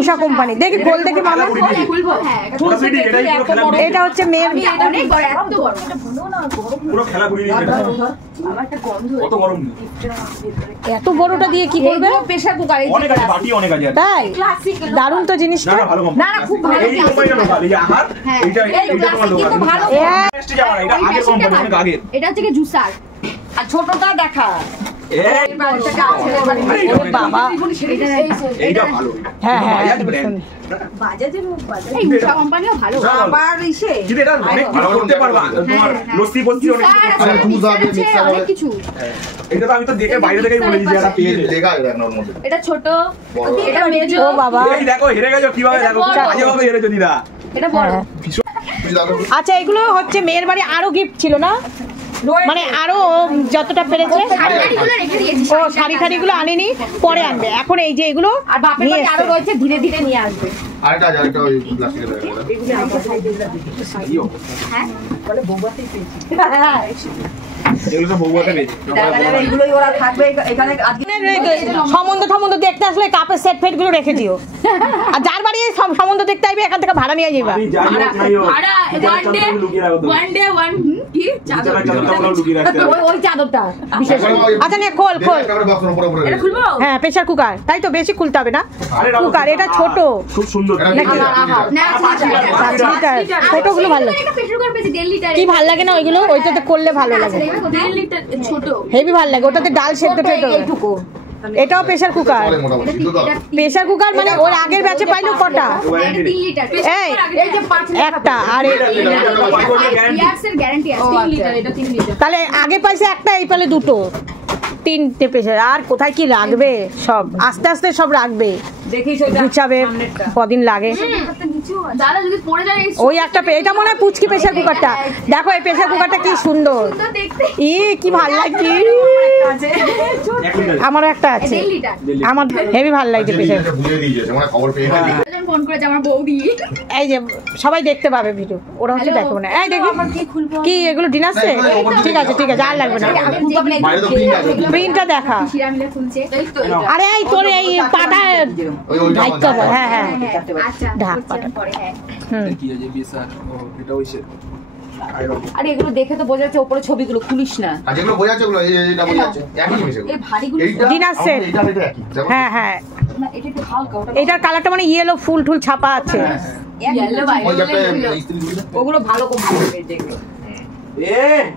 উষা কোম্পানি দেখি খোল দেখি মামা খুলবো হ্যাঁ ওটা ফিডি এটাই পুরো খেলা ঘুরিয়ে এটা হচ্ছে মেয়ের অনেক বড় এত বড় পুরো খেলা ঘুরিয়ে দিয়েছে কত গরম এত বড়টা দিয়ে কি করবে প্রেসার কুকার অনেক আছে বাটি অনেক আছে তাই ক্লাসিক দারুণ তো জিনিসটা না ভালো না না খুব ভালো এই কোম্পানিটা লোকাল এই আহার এইটা তোমার লোকাল কিন্তু ভালো বেস্ট জামানা এটা আগে কোম্পানি অনেক আগে এটা হচ্ছে কি জুসার আর ছোটটা দেখা এই বাবা এইটা ভালো হ্যাঁ হ্যাঁ এই উষা কোম্পানিও ভালো আবার ইসে কিন্তু এটা অনেক ভালো করতে পারবা তোমার লস্যি বস্তি অনেক আরে দুধ হবে, মিক্সার হবে। অনেক কিছু এটা তো আমি তো দেখে বাইরে থেকেই বলে দিয়েছি এটা পেয়ে যাবে লেখা আছে দেখ না ওর মধ্যে। এটা ছোট বড়। এটা মেজো ও বাবা এই দেখো হেরে গেছো কিভাবে দেখো আজে হবে হেরেছো দিদা এটা বড় হ্যাঁ। কিছু দেখো। আচ্ছা এগুলো হচ্ছে মেয়ের বাড়ি আরো গিফট ছিল না মানে আরো যতটা পেরেছে শাড়িগুলো রেখে দিয়েছি ও শাড়ি টাড়িগুলো আনেনি পরে আনবে এখন এই যে এগুলো আর বাপের নিয়ে বাড়ি আরো এসছে। রয়েছে ধীরে ধীরে নিয়ে আসবে আরেকটা আছে, আরেকটা ওই প্লাস্টিকের ব্যাগ। এগুলো তো বউয়াতে পেয়েছে এইগুলোই ওরা থাকবে এখানে আজকে সম্বন্ধ সম্বন্ধ দেখতে আসলে কাপের সেট ফেট গুলো রেখে দিও আর যার বাড়ি সম্বন্ধ দেখতে আইবে এখান থেকে ভাড়া নিয়ে যাইবা আমি যাই হোক নাই হোক আরে লুকিয়ে রাখো তো ওয়ান ডে ওয়ান কি চাদরটা লুকিয়ে রাখতে হবে ওই চাদরটা আচ্ছা নে খোল খোল একটা করে বক্সের উপরে উপরে এটা খুলবো হ্যাঁ প্রেসার কুকার তাই তো বেশি খুলতে হবে না আরে না, কুকার এটা ছোট খুব সুন্দর নাকি? না 5 লিটার ছোটগুলো ভালো লাগে এটা প্রেসার কুকার পেয়েছি 1.5 লিটার কি ভালো লাগে না ওইগুলো ওইটাতে করলে ভালো লাগে 1.5 লিটার ছোট হেভি ভালো লাগে ওটাতে ডাল সেদ্ধ টেদ্ধ হবে। এইটুকু এটাও প্রেসার কুকার মোটামুটি সিদ্ধ তো। প্রেসার কুকার মানে ওর আগের ব্যাচে পাইলো কটা 3 লিটার এই এই যে 5 একটা আর ইয়ার্সের গ্যারান্টি আছে 3 লিটার এটা 3 লিটার তাহলে আগে পাইছে একটা এই পালে দুটো তিনটে প্রেসার আর কোথায় কি রাখবে সব আস্তে আস্তে সব রাখবে দেখিস গুছাবে কদিন লাগে দাদা যদি পড়ে যায় ওই একটা এটা মনে হয় পুচকি প্রেসার কুকারটা দেখো এই প্রেসার কুকারটা কি সুন্দর তো দেখতে ই কি ভাল লাগছে আমারও একটা আছে 1.5 লিটার আমার হেভি ভাল লাগছে প্রেসার এটা বুঝিয়ে দিয়েছে, মানে খবর পেয়ে গেছে। একজন ফোন করেছে আমার বৌদি এই যে সবাই দেখতে পাবে ভিডিও ওরা হচ্ছে Hello? দেখো না এই দেখি কি এগুলো ডিনার সেট ঠিক আছে আর লাগবে না বাইরে তো প্রিন্ট আছে। প্রিন্টটা দেখা শিরা মিলে খুলছে এই তো আরে এই তোর এই পাটা ওই ওইটা দায়িত্ব আমার হ্যাঁ হ্যাঁ আচ্ছা ঢাক করছি আমি পরে হ্যাঁ হুম কি আছে বিসার এটা হইছে আরে এগুলো দেখে তো বোঝা যাচ্ছে উপরে ছবিগুলো খুলিস না আর যেগুলো বোঝা যাচ্ছে ওগুলো এইটা বোঝা যাচ্ছে একই জিনিস এগুলো। এই ভারীগুলো এইটা Dinner set। এইটা এটা একই দেখো। হ্যাঁ হ্যাঁ না এটা একটু হালকা ওটা এটার কালারটা মানে ইয়েলো ফুল টুল ছাপা আছে ইয়েলো ওই যে একটা ইস্ত্রি দুটো। ওগুলো ভালো খুব ভালো দেখো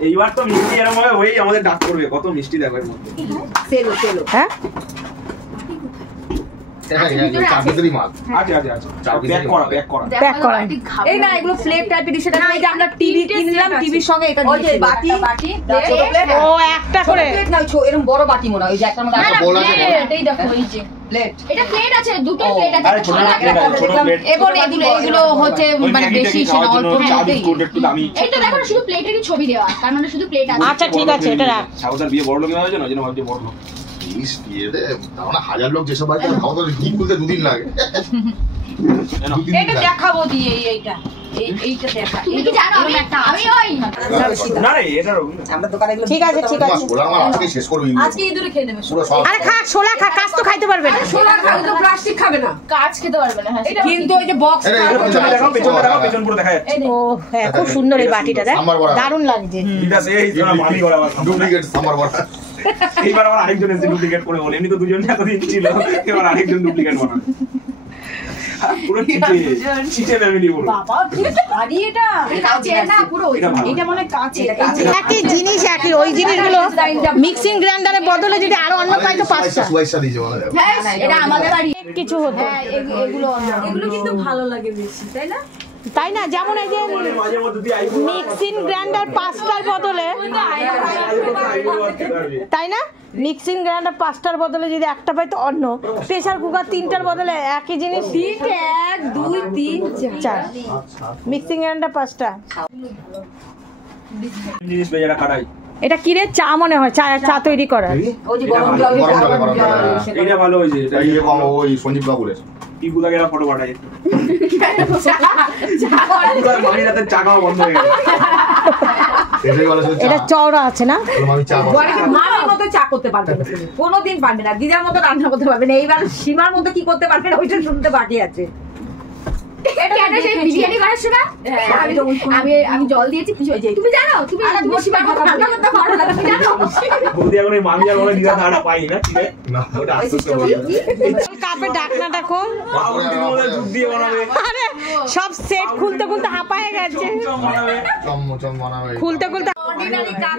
এইবার তো মিষ্টি এরকম হবে ওই আমাদের ডাক করবে কত মিষ্টি দেখো এর মধ্যে সেলো সেলো হ্যাঁ হ্যাঁ, হ্যাঁ, চার পিসেরই মাল। আছে আছে আছে চার প্যাক করা প্যাক করা প্যাক করা এই না এগুলো প্লেট টাইপের সেটা এই যে আমরা টিভি কিনলাম টিভির সঙ্গে এটা ওই যে দিয়েছি। বাটি ছোট প্লেট ও একটা করে প্লেট না এরকম বড় বাটি মনে হয় ওই যে একটা মনে একটা bowl আছে, bowl। এই দেখো এই যে প্লেট এটা প্লেট আছে দুটো প্লেট আছে আরে ছোট প্লেট আছে ছোট প্লেট এবং এগুলো হচ্ছে মানে বেশি সেটা অল্প চা হ্যাঁ, বিস্কুট একটু দামি এই তো দেখো না, শুধু প্লেটেরই ছবি দেওয়া তার মানে শুধু প্লেট আছে আচ্ছা ঠিক আছে এটা রাখ সাউদার বিয়ে বড় লোক হয়েছে না যেন ভাবছি বড় লোক ইস, বিয়েতে তাও না 1000 লোক যেসব আছে তাও তো কি খুলতে দুদিন লাগে। দুদিন এটা লাগে। দেখাবো দিয়ে এইটা এইটা দেখা তুমি কি জানো আমি ওই না রে এটা আমরা দোকানে এগুলো ঠিক আছে ঠিক তোমার আছে ছোলা আমার আজকে শেষ করবো আজকে ইঁদুরে খেয়ে নেবে পুরো সব আরে খা ছোলা খা কাজ তো খাইতে পারবে না সোনা খাবে তো প্লাস্টিক খাবে না কাজ খেতে পারবে না হ্যাঁ কিন্তু ওই যে বক্স আরে, পেছনে দেখাও পেছনে দেখাও পেছন পুরো দেখা যাচ্ছে ও হ্যাঁ খুব সুন্দর এই বাটিটা দেখ সাম্বার বড়া। দারুণ লাগছে এটা সেই তোরা মামি করা আবার ডুপ্লিকেট সামার বড়া। এইবার আবার আরেকজন এসে ডুপ্লিকেট করে বলে এমনি তো দুজন এতদিন ছিল এবার আরেকজন ডুপ্লিকেট বানায় পুরো চিটে ফ্যামিলি পুরো বাবা কি ভারী এটা কাছে না পুরো ওই এটা ভালো এটা মনে হয় কাঁচের একই জিনিস একই ওই জিনিসগুলো মিক্সিং গ্রাইন্ডারের বদলে যদি আরো অন্য পাইতো পাঁচটা সুয়াইসা দিয়েছে বলা যায়। হ্যাঁ এটা আমাদের বাড়ি কিছু হতো হ্যাঁ এগুলো কিন্তু ভালো লাগে বেশি তাই না তাই না যেমন এই যে মাঝে মধ্যে দিয়ে আইফোন মিক্সিং গ্রাইন্ডার পাঁচটার বদলে তাই না মিক্সিং গ্রাইন্ডার পাঁচটার বদলে যদি একটা পাইতো অন্য প্রেসার কুকার তিনটার বদলে একই জিনিস 1 2 3 চার মিক্সিং গ্রাইন্ডার পাঁচটা জিনিস বেজারা কাটাই এটা কিরে চা মনে হয় চা চা তৈরি করার ওই যে গরম জল গরম জলে, গরম জলে। এটা ভালো হয়েছে এটা এই যে কম ওই সঞ্জীব বাবুরের। টিপু দাগেরা ফটো পাঠাই একটু টিপু দার মামির হাতে চা খাওয়া বন্ধ হয়ে গেল এটাই বলে শুধু এটা চা। চওড়া আছে না? আমি চা খাবো। মামির মতো চা করতে পারবে না, কোনোদিন পারবে না। দিদার মতো রান্না করতে পারবে না। এইবার সীমার মতো কি করতে পারবে না ওইটা শুনতে বাকি আছে। কেন সেই বিরিয়ানি করার সময় আমি জল দিয়েছি তুমি জানো তুমি সীমার মতো রান্না করতে পারো না তুমি জানো বৌদি এখন এই মামি আর ওরা দিদা ধারা পাই না, ঠিক আছে? না ওটা আস্তে আস্তে হয়ে যাবে। কাপের ঢাকনাটা খোল। বৌদি মনে হয় দুধ দিয়ে বানাবে, আরে সব সেট খুলতে খুলতে হাঁপায়ে গেছে। চমচম বানাবে। চমচম বানাবে। খুলতে খুলতে অর্ডিনারি কাপ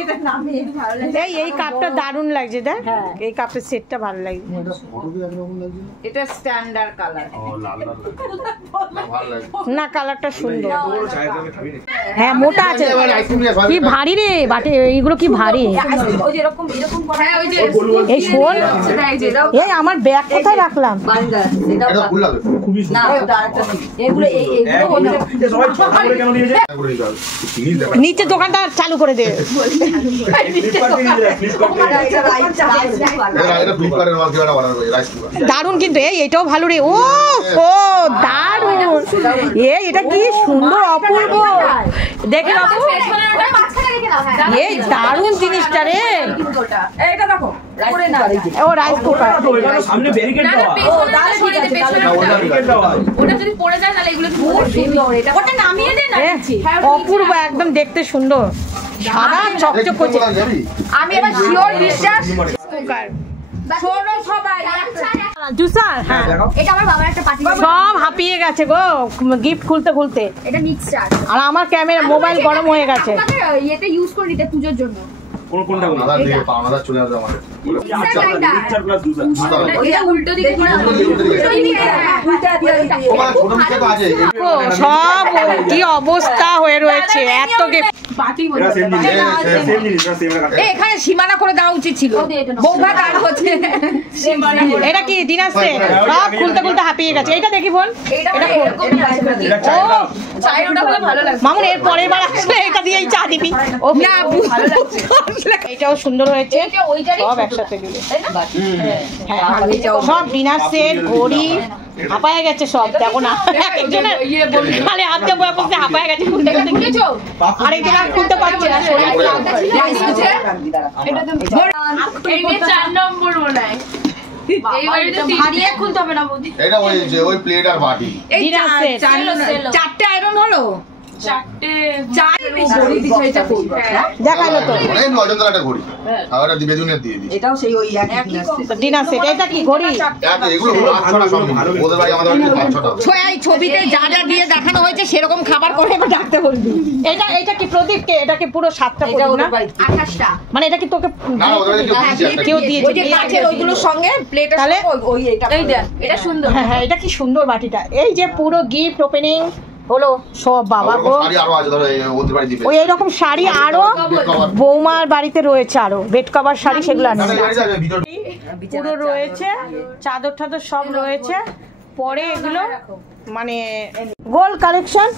এটা নামে ভালো লাগে। এই কাপটা দারুণ লাগছে দেখ। এই কাপের সেটটা ভালো লাগছে। এটা ফটোতে একরকম লাগছিল। এটা স্ট্যান্ডার্ড কালার। ও লাল লাল না ভালো লাগে। না কালারটা সুন্দর। পুরো চায়ের দামে খাবি না। হ্যাঁ মোটা আছে। কি ভারী রে বাটে, এইগুলো কি ভারী। ওই যে এরকম এরকম করা ওই যে এই শোন, এই আমার ব্যাগ কোথায় রাখলাম? বান্দার এটা এটা ফুল লাগবে। খুবই না সুন্দর। ওটা আরেকটা ছিল। এগুলো এক হলো এটা সবাই ছোট করে কেন নিয়ে যায়? করে দিতে হবে। জিনিস দেখা। নিচে দোকানটা চালু করে দে। ফ্লিপকার্টে নিয়ে যায়, ফ্লিপকার্টে। এটা রাইস এটা ফ্লিপকার্টের মাল দিয়ে বানানো হবে রাইস কুকার। দারুণ কিন্তু এটাও ভালো রে। ও দারুণ। এটা কি সুন্দর অপূর্ব। দেখে বাবু মাঝখানে রেখে দাও হ্যাঁ এই দারুণ জিনিসটা রে। এটা দেখো করে না ও রাইস কুকার। তো এখানে সামনে ব্যারিকেড না দেওয়া। পেছনেটা সরিয়ে দে পেছনেটা ব্যারিকেড দেওয়া। ওটা যদি পড়ে যায় তাহলে এগুলো ওটা নামিয়ে দে না নিচে। অপূর্ব একদম দেখতে সুন্দর, সাদা চকচক করছে। যাবি? আমি এবার শিওর বিশ্বাস কুকার শোনো সবাই জুসার। হ্যাঁ এটা আমার বাবার একটা পার্টি সব হাঁপিয়ে গেছে গো গিফট খুলতে খুলতে। এটা মিক্সচার আর আমার ক্যামেরা মোবাইল গরম হয়ে গেছে। আমাকে ইয়েতে ইউজ করে নিতে পূজোর জন্য কোনটা বলো? আদার দিকে পাওনাদার চলে আসবে আমাদের। Mixture plus juicer. এটা উল্টো দিকে করে উল্টা দিয়ে দিয়ে ও মানে ছোট মিষ্টি তো আছে। ও, সব কি অবস্থা হয়ে রয়েছে এত গিফট। বাটি এটা সেম জিনিস, সেম জিনিস, সেম রাখা। এখানে সীমানা করে দেওয়া উচিত ছিল। বৌভাত আর হচ্ছে এটা কি ডিনার সেট? সব খুলতে খুলতে হাঁপিয়ে গেছে। এটা দেখি বোন। এটা এরকম এটা চাই না। চায়ের ওটা হলে ভালো লাগবে মামুন এর পরের বার আসলে এটা দিয়েই চা দিবি। ও না ভালো লাগছে। এটাও সুন্দর হয়েছে। এটা ওইটারই সব একসাথে দিলে। হ্যাঁ এটাও সব ডিনার সেট ঘড়ি হাঁপায় গেছে সব। দেখো না একজনের খালি হাত দিয়ে বয়ে পড়তে হাঁপায় গেছে খুলতে খুলতে। বুঝেছো আরেকজন আর খুলতে পারছে না, শরীর খারাপ। এটা তো এই যে 4 নম্বর মনে এইবারে তো হারিয়ে খুলতে হবে না বৌদি এটা ওই যে ওই প্লেট আর বাটি। এই ডিনার সেট। চারটে আয়রন হলো। চারটে চার ঘড়ি দিছে এটা করব। দেখালো তো অনেক অজন্তার একটা ঘড়ি। আর এটা বেদুনের দিয়ে দিই। এটাও সেই ওই একই ডিনার সেট। এটা কি ঘড়ি? এগুলো হলো 8-6টা সব মিলিয়ে। ওদের বাড়ি আমাদের বাড়ি 5-6টা। ছয় ছবিতে যা যা দিয়ে দেখানো হয়েছে সেরকম খাবার করে এবার ডাকতে বলবি। এটা কি প্রদীপকে? এটা কি পুরো 7টা এটা প্রদীপ না? ওদের বাড়িতে 28টা মানে এটা কি তোকে না ওদের বাড়িতে কেউ দিয়েছে একটা। কেউ ওই দিয়েছে? যে কাঠের ওইগুলোর সঙ্গে প্লেটের তাহলে? সঙ্গে ওই এটা এই দেখ এটা সুন্দর হ্যাঁ হ্যাঁ এটা কি সুন্দর বাটিটা। এই যে পুরো গিফট ওপেনিং হলো সব বাবা গো। শাড়ি আরো আছে ধরো ওদের বাড়ি দিবে। ওই এইরকম শাড়ি আরো বৌমার বাড়িতে রয়েছে, আরো বেড কভার শাড়ি সেগুলো না আনছে। না এই যাবে ভিতর। পুরো রয়েছে চাদর টাদর সব রয়েছে। পরে এগুলো মানে গোল কালেকশন।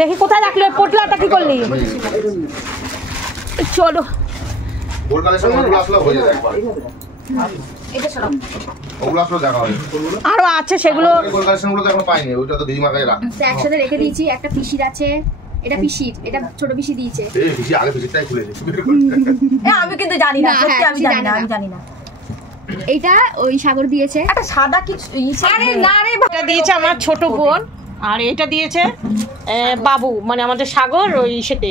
দেখি কোথায় রাখলি ওই পোটলাটা কি করলি? চলো গোল কালেকশন ওগুলো আসলে হয়ে যাবে একবার। এটা সরো ওগুলো আসলে দেখা হবে। আরো আছে সেগুলো। গোল কালেকশন গুলো তো এখনো পাইনি। ওইটা তো দিদিমার কাছে রাখ। একসাথে রেখে দিয়েছি একটা পিসির আছে এটা পিসির এটা ছোট পিসি দিয়েছে এই বেশি আগে পিছটাই খুলেছে। আমি কিন্তু জানি না, না, সত্যি হ্যাঁ, আমি জানি না, আমি জানি না। এইটা ওই সাগর দিয়েছে একটা সাদা কি আরে না রে এটা দিয়েছে আমার ছোট বোন, আর এটা দিয়েছে বাবু মানে আমাদের সাগর ওই সেতে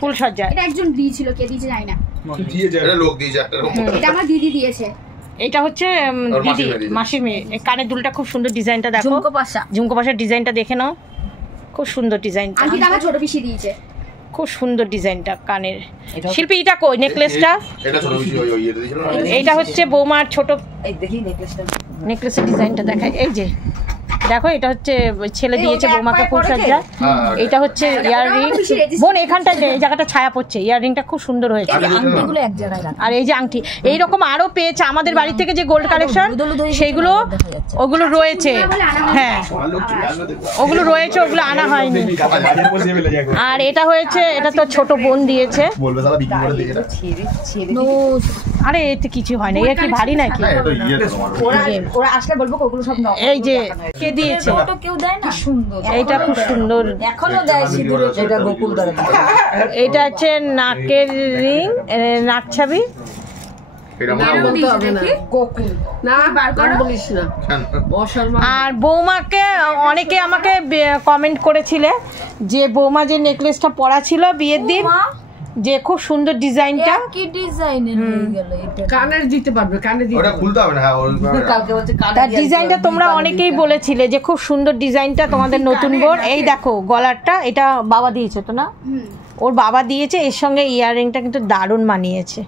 ফুলসজ্জা। এটা একজন দিয়েছিল কে দিয়েছে জানি না দিয়ে যায়। এটা লোক দিয়েছে একটা এরকম। এটা আমার দিদি দিয়েছে এটা হচ্ছে ওর দিদি মাসির মেয়ে দিয়েছে। মাসির মেয়ে। এই কানের দুলটা খুব সুন্দর ডিজাইনটা দেখো। ঝুমকো পাশা। ঝুমকো পাশার ডিজাইনটা দেখে নাও, খুব সুন্দর ডিজাইনটা। আংটিটা আমার ছোট পিসি দিয়েছে খুব সুন্দর ডিজাইনটা কানের। শিল্পী এটা কই নেকলেসটা? এটা ছোট বেশি ওই এটা দিয়েছিল না। এইটা হচ্ছে বৌমার ছোট এই দেখি নেকলেসটা। নেকলেসের ডিজাইনটা দেখায়। এই যে দেখো এটা হচ্ছে ছেলে দিয়েছে বৌমাকে ফুলসজ্জা। হ্যাঁ এটা হচ্ছে ইয়াররিং। বোন এখানটায় যে এই জায়গাটা ছায়া পড়ছে, ইয়াররিংটা খুব সুন্দর হয়েছে। আংটিগুলো এক জায়গায় রাখ। আর এই যে আংটি এইরকম আরো পেয়েছে আমাদের বাড়ি থেকে যে গোল্ড কালেকশন সেইগুলো ওগুলো রয়েছে। হ্যাঁ ওগুলো রয়েছে, ওগুলো আনা হয়নি। হাজার পয়সা ফেলে যায়। আর এটা হয়েছে, এটা তো ছোট বোন দিয়েছে। বলবে সালা বিক্রি করে দিয়ে এটা। ছেড়ে ছেড়ে আরে এতে কিছু হয় না, এটা কি ভারী নাকি? না এটা ইয়ে তোমার ওরা আসলে বলবো ওগুলো সব নকল। এই যে কে দিয়েছে, ওটা কেউ দেয় না। সুন্দর এইটা খুব সুন্দর। এখনো দেয় সিঁদুরে, এটা গোকুল দ্বারা। এটা হচ্ছে নাকের রিং, নাক ছাবি। এটা এরকম দিয়েছে দেখি। গোকুল না বার করা বলিস না, অসম্মান। আর বৌমাকে অনেকে আমাকে কমেন্ট করেছিলে যে বৌমা যে নেকলেসটা পরা ছিল বিয়ের দিন, যে খুব সুন্দর ডিজাইনটা। কি ডিজাইনের হয়ে গেল এটা? কানের দিতে পারবে, কানে দিতে ওটা খুলতে হবে না। হ্যাঁ কালকে বলছে তার ডিজাইনটা তোমরা অনেকেই বলেছিলে যে খুব সুন্দর ডিজাইনটা তোমাদের নতুন বোর। এই দেখো গলারটা, এটা বাবা দিয়েছে তো না? ওর বাবা দিয়েছে, এর সঙ্গে ইয়াররিংটা কিন্তু দারুণ মানিয়েছে।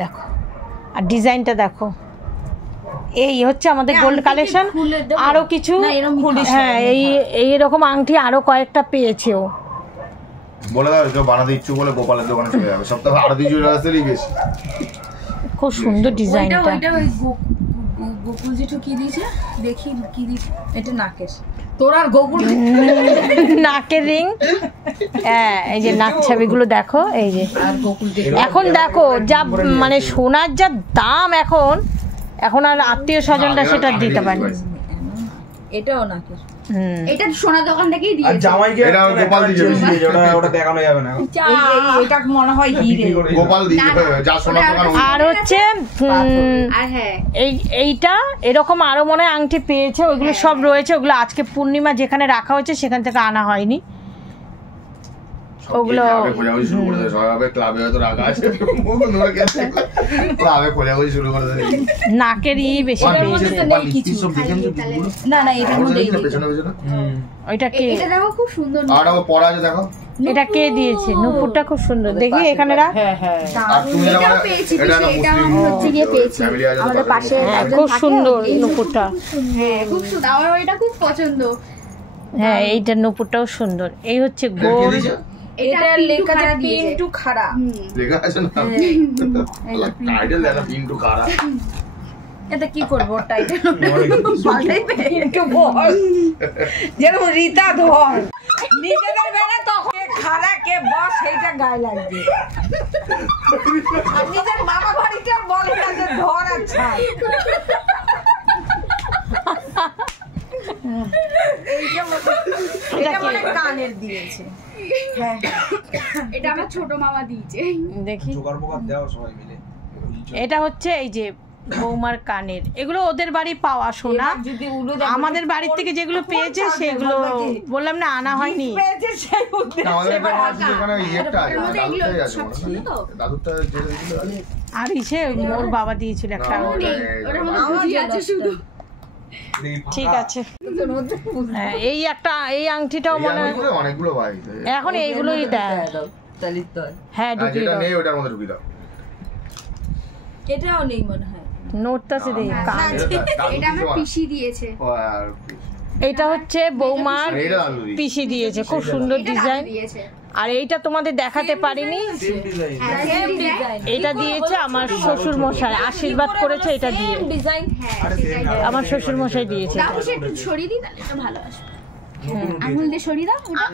দেখো আর ডিজাইনটা দেখো। এই হচ্ছে আমাদের গোল্ড কালেকশন। আরো কিছু হ্যাঁ এইরকম আংটি আরো কয়েকটা পেয়েছে ও। বলে দাও কেউ বানাতে ইচ্ছুক বলে গোপালের দোকানে চলে যাবে। সপ্তাহে আরতি জুয়েলার্সেরই বেশি। খুব সুন্দর ডিজাইনটা। ওইটা ওই গোকুল জেঠু কি দিয়েছে দেখি, কি দিয়েছে? এটা নাকের। তোর আর গোকুল নাকের রিং, হ্যাঁ এই যে নাক ছাবিগুলো দেখো। এই যে আর গোকুল এখন দেখো যা মানে সোনার যা দাম এখন, এখন আর আত্মীয় স্বজনরা সেটা দিতে পারে না। এটাও নাকের। এটা সোনা দোকান থেকেই আর দিয়েছে। জামাইকে এটা গোপাল দিয়েছে বেশি। ওটা দেখানো যাবে না। এটা মনে হয় হিরে। গোপাল দিয়েছে যা সোনার দোকান। আর হচ্ছে আর হ্যাঁ এইটা এরকম আরো মনে হয় আংটি পেয়েছে, ওইগুলো সব রয়েছে। ওগুলো আজকে পূর্ণিমা যেখানে রাখা হয়েছে সেখান থেকে আনা হয়নি। ওগুলো খোঁজাখুঁজি শুরু করে দেয় সবাই। ক্লাবে হয়তো রাখা আছে, ক্লাবে খোঁজাখুঁজি শুরু করে দেয়। নাকেরই বেশি পেয়েছে। না না এটার মধ্যে পেছনে পেছনে ওইটা কে, এটা দেখো খুব সুন্দর। আর আবার পড়া আছে দেখো। এটা কে দিয়েছে? নুপুরটা খুব সুন্দর, দেখি এখানে রাখ। হ্যাঁ হ্যাঁ আর তুমি এটা এটাও মানে পেয়েছি, এটা না এটা মুসলিম আমি হচ্ছে গিয়ে পেয়েছি ফ্যামিলি আছে আমাদের পাশে হ্যাঁ একজন খুব থাকে, সুন্দর এই নুপুরটা। হ্যাঁ খুব সুন্দর, আমার ওইটা খুব পছন্দ। হ্যাঁ এইটা নুপুরটাও সুন্দর। এই হচ্ছে কে গোল। দিয়েছে? এটা লেখা আছে পিন টু খাড়া। লেখা আছে না টাইটেল লেখা পিন্টু কারা। এটা কি করবো টাইটেল? যেরকম রীতা ধর নিজেদের বেলা তখন খালা কে বস সেইটা গায়ে লাগবে। আর নিজের মামা বাড়িটা বলে না যে ধর আচ্ছা। এটা মানে কানের দিয়েছে। এটা আমার ছোট মামা দিয়েছে। দেখি জোগাড় পোকার দাও সবাই মিলে। এটা হচ্ছে এই যে বৌমার কানের, এগুলো ওদের বাড়ি পাওয়া সোনা। যদি উলো আমাদের বাড়ির থেকে যেগুলো পেয়েছে সেগুলো বললাম না আনা হয়নি। পেয়েছে সেই উদ্দেশ্যে। আমাদের আছে ওখানে ইয়েটা আছে, এর মধ্যে এগুলো দাদুরটাই আছে সব মনে ছিল হয়। তো? দাদুরটা যে ছিল আছে। আর ইসে ওর বাবা দিয়েছিল একটা। না, ওটা নেই, ওটার মধ্যে ভুজি আছে শুধু। ঠিক আছে। হ্যাঁ, এই একটা এই আংটিটাও এই মনে হয় আঙুলগুলো অনেকগুলো ভাই। এখন এইগুলোই দেয়। তাহলে তো হ্যাঁ আর ঢুকিয়ে যেটা দাও। নেই ওটার মধ্যে ঢুকিয়ে দাও। এটাও নেই মনে হয়। নোটটা সে দেই কান। এটা আমার পিসি দিয়েছে। ও আর এটা হচ্ছে বৌমার আর এটা দাদু দিয়েছে। পিসি দিয়েছে, খুব সুন্দর এটা ডিজাইন। দাদু দিয়েছে। আর এইটা তোমাদের দেখাতে পারিনি, সেম ডিজাইন। হ্যাঁ সেম ডিজাইন। এটা দিয়েছে আমার শ্বশুর মশাই, আশীর্বাদ করেছে এটা দিয়ে। ডিজাইন। হ্যাঁ সেটাই। আমার শ্বশুর মশাই দিয়েছে এটা। দাও সে একটু সরিয়ে দিই তাহলে এটা ভালো আসবে। নতুন আঙুল দিয়ে সরিয়ে দাও ওটা।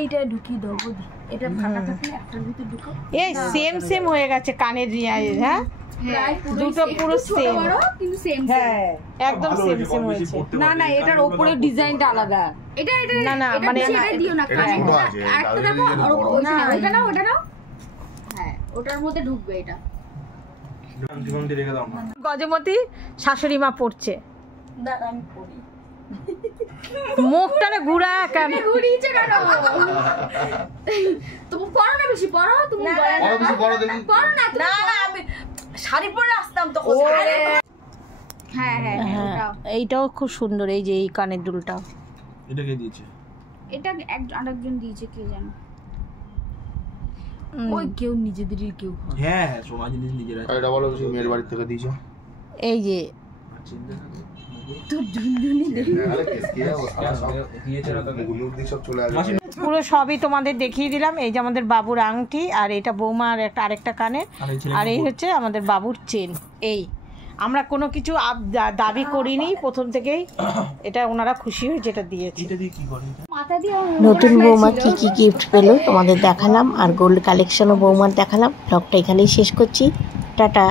এইটা ঢুকিয়ে দাও বুঝি। এটা ফাঁকা থাকলে একটার ভিতর ঢুকাও। এই সেম সেম হয়ে গেছে কানের রিয়াজ। হ্যাঁ হ্যাঁ দুটো পুরো ছোট সেম, বড় কিন্তু সেম। হ্যাঁ একদম সেম সেম হয়েছে। না না এটার উপরে ডিজাইনটা আলাদা। এটা এটা না, না, এটা মানে- ছেড়ে দিও না এটা কানে। ছোট আছে, একটা দাদু দেখো দিয়েছে আর বড়। ওটা নাও ওটা নাও। হ্যাঁ ওটার মধ্যে ঢুকবে এটা। জীবন দিয়ে রেখে দাও না। গজমতি শাশুড়ি মা পড়ছে, দাঁড়া আমি পড়ি। মুখটারে ঘুরা কেন? ঘুরিয়েছে কেন? তুমি পড়ো না বেশি পড়ো তুমি। বড় কিছু বড় দেখি। পড়ো না তুমি। না না আমি শাড়ি পরে আসতাম তখন। হ্যাঁ হ্যাঁ হ্যাঁ ওটাও। এইটাও খুব সুন্দর, এই যে এই কানের দুলটা। এটা কে দিয়েছে? এটা আরেকজন দিয়েছে কে জানো। ওই কেউ নিজেদেরই কেউ হয়। হ্যাঁ হ্যাঁ সোনা জিনিস নিজেরা। আর এটা বলো কিছু মেয়ের বাড়ি থেকে দিয়েছো। এই যে আরে কেসকে ও সারা সব দিয়েছে না তোকে। গুনুর দিয়ে সব চলে আসবে। পুরো সবই তোমাদের দেখিয়ে দিলাম। এই যে আমাদের বাবুর আংটি, আর এটা বৌমার একটা আরেকটা কানের, আর এই ছেলে আর এই হচ্ছে আমাদের বাবুর চেন। এই আমরা কোনো কিছু দাবি করিনি প্রথম থেকেই, এটা ওনারা খুশি হয়ে যেটা দিয়েছে। এটা দিয়ে কি করে? মাথা দিয়ে নতুন বৌমা কি কি গিফট পেলো তোমাদের দেখালাম, আর গোল্ড কালেকশনও বৌমার দেখালাম। ব্লগটা এখানেই শেষ করছি। টাটা।